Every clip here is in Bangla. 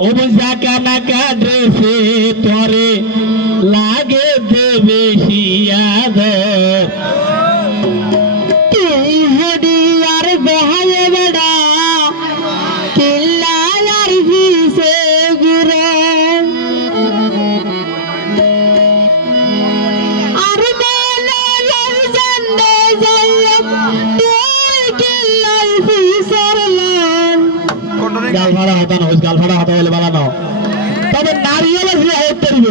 ও জাকা নাকা ড্রেসে তোরে লাগে দে বেশি আদর তুই হডি আর বেহায়ে বেড়া কিল্লা আর পিছে ঘুরে আর মনে লই জানে যাইব তুই কিল্লাই পিছর লান গাল ফাড়া হতা না গাল ফাড়া হতা হলে বানানো তবে নারীও হতে দিব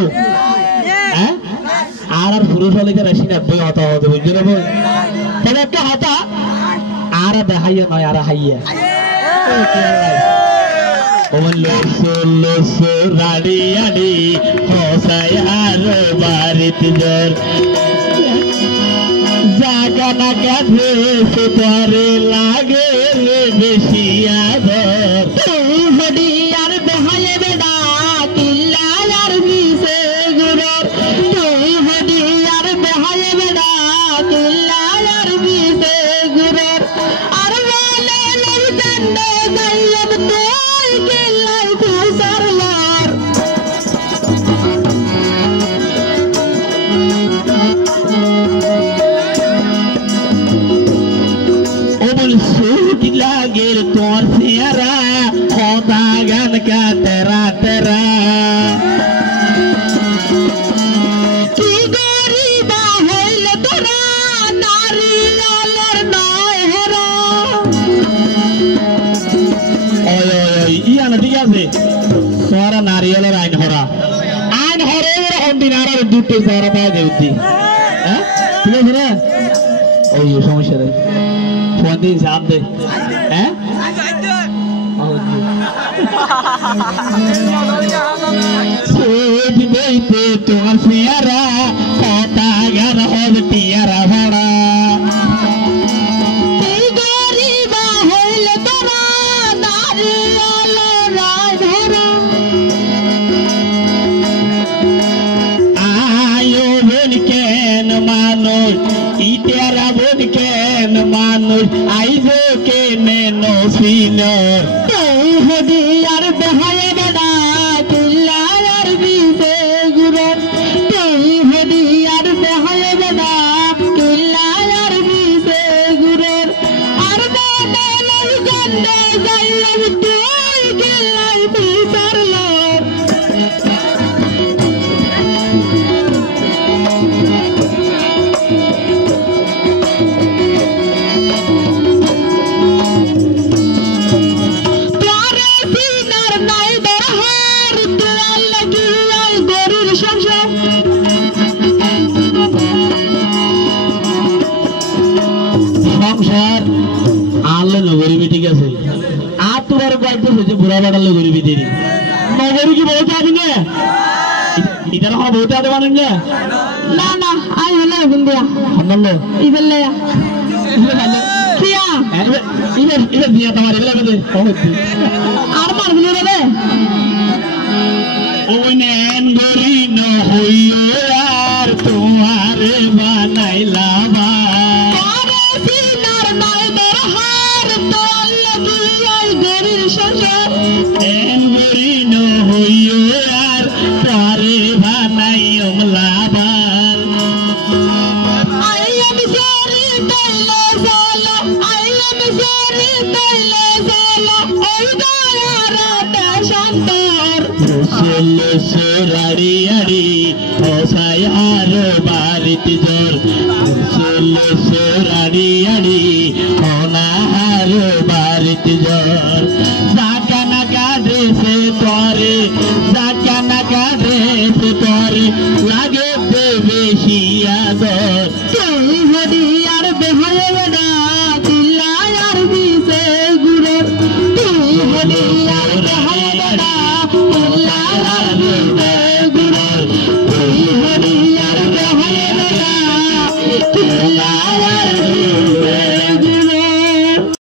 হ্যাঁ আর পুরুষ হলে রাশি 90 হতা হতে বুঝলি না বল তবে একটা হতা আর দেখাইয়া নয় আর হাইয়া রাড়ি আড়ি হসাই আর বাড়িত জোর জাগা না কাঁধে তোরে লাগে বেশি আদর তুই হডি আর বেহায়ে বেড়া কিল্লা আর পিছে ঘুরে তুই হডি আর বেহায়ে বেড়া কিল্লা আর পিছে ঘুরে আর মনে লই জানে যাইব তুই কিল্লাই পিছর লান लागेर तोर सियारा खोदा गन का तेरा तेरा কি গরিবা হইল তোরা নারী আলোর নয় হেরা ओय ओय इया ना ठीक আছে তোরা নারিয়েলের আইন হরা আইন হরে ওরকম দিনার দুটো সারা পায় দেউতি হ্যাঁ ঠিক আছে না ওই সমস্যা নেই ফোন দিয়ে চাপ দে হ্যাঁ सोच देते तो सियारा खोता गन होद पियारा भड़ा কি গরিবা হইল তোরা নারী আলোর নয় হেরা आयो बोल केन मानुष इतेरा बोल केन मानुष आइजो के मेनो सीनर তুই হডি আর বেহায়ে বেড়া কিল্লা আর পিছে ঘুরে তুই হডি আর বেহায়ে বেড়া কিল্লা আর পিছে ঘুরে আর মনে লই জানে যাইব তুই কিল্লাই পিছর লান তোরে সিনার নাই দরহার তোয়াল লাগিয়াই গরুর সংসার সংসার আলো নগরী ঠিক আছে আর তোমার গল্প হচ্ছে বুড়া বাড়ার নগরী বিদেরি নগরী কি বলতে আবি না ইতার হওয়া বলতে আদে মানেন না না না আই হলে বুন্দিয়া সম্বন্ধ ইবেলে কিয়া ইবে দিয়া তোমার এগুলো কথা আর মারবি রে ওই নেন গরি ন হইও আর তোমার বানাইলা বা তোরে সিনার নাই দরহার তোয়াল লাগিয়াই গরুর সংসার নেন গরি ন হইও আর তারে বানাইম লাবাল I am sorry, Taylor Solo. I am sorry, Taylor Solo. Oh, Dayara Shantar. রসল সরাড়ি আড়ি হসাই আর বাড়িত জোর রসল সরাড়ি আড়ি হনা আর বাড়িত জোর জাকা নাকা ড্রেসে তোরে জাকা নাকা ড্রেসে তোরে লাগে বেশি আদর তুই হডি আর বেহায়ে বেড়া কিল্লা আর পিছে ঘুরে তুই হডি আর বেহায়ে বেড়া কিল্লা আর পিছে ঘুরে তুই হডি আর বেহায়ে বেড়া কিল্লা আর পিছে